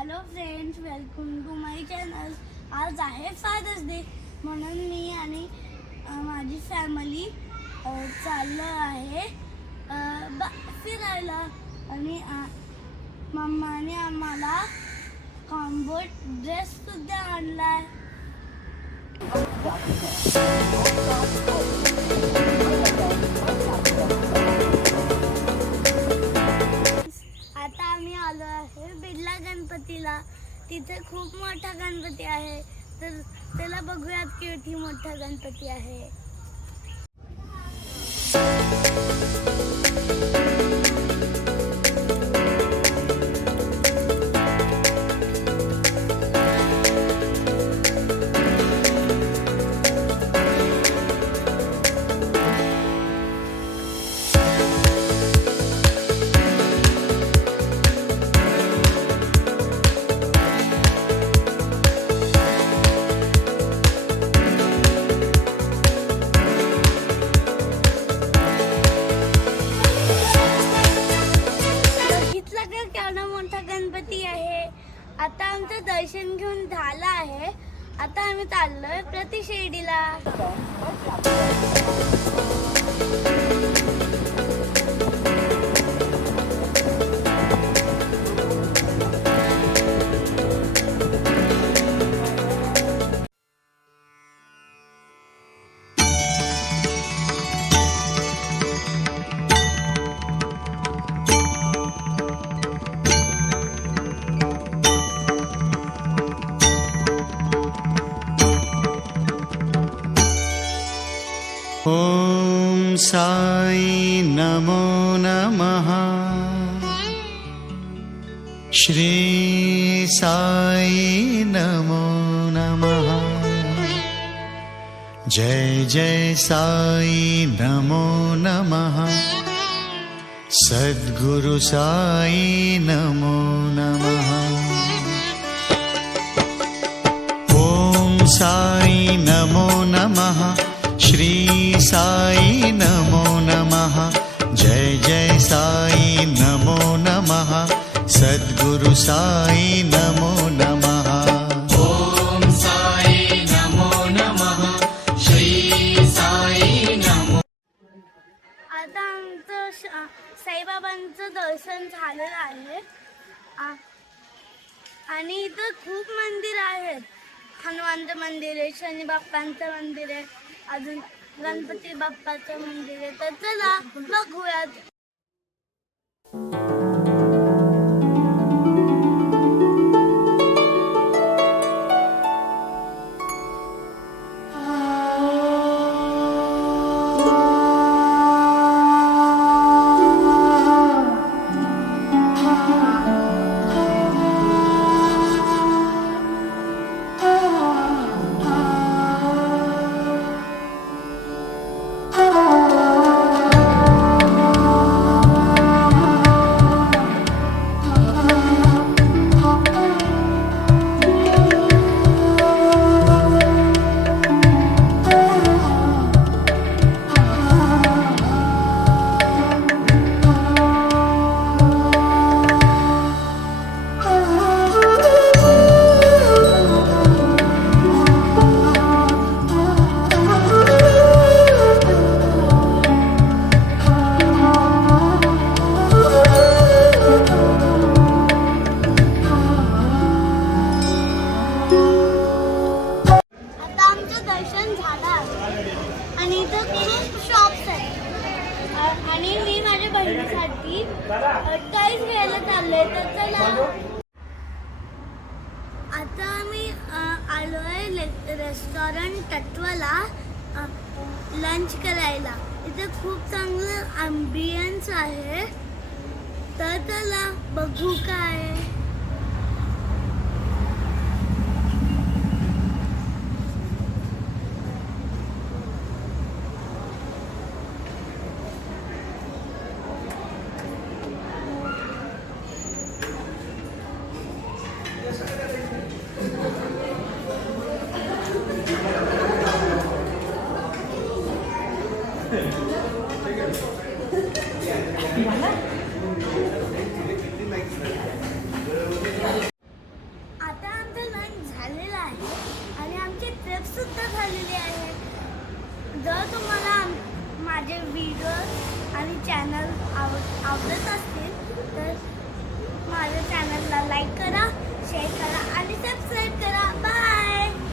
Hello friends, welcome to my channel. आज आहे fathers day, म्हणून मी आणि माझी फॅमिली चाललो आहे फिरायला. आणि मम्माने आम्हाला कॉम्बो ड्रेस सुद्धा आणलाय. आता आम्ही आलो आहे बिर्ला गणपतीला. तिथे खूप मोठा गणपती आहे, तर त्याला बघूयात किती मोठा गणपती आहे. केवढा मोठा गणपती आहे. आता आमचं दर्शन घेऊन झालं आहे. आता आम्ही चाललोय प्रति शिर्डीला. ॐ साई नमो नमः. श्री साई नमो नमः. जय जय साई नमो नमः. सद्गुरु साई नमो नमः. ॐ साई नमो नमः. श्री साई नमो नमः. जय जय साई नमो नमः. सद्गुरु साई नमो नमः. ओम साई नमो नमः. श्री साई नमो. आता आमचं साईबाबांचं दर्शन झालेलं आहे. आणि इथं खूप मंदिर आहेत. हनुमानचं मंदिर आहे, शनी बाप्पांचं मंदिर आहे, अजून गणपती बाप्पाचं मंदिर आहे. तर चला बघूयात. आणि इथं खूप शॉप्स आहेत. आणि मी माझ्या बहिणीसाठी टॉयज घ्यायला चाललोय. तर चला. आता आम्ही आलोय रेस्टॉरंट टटवाला लंच करायला. इथे खूप चांगलं ॲम्बियन्स आहे. तर चला बघू काय. जर तुम्हाला माझे व्हिडिओ आणि चॅनल आवडत असतील तर माझ्या चॅनलला लाईक करा, शेअर करा आणि सबस्क्राईब करा. बाय.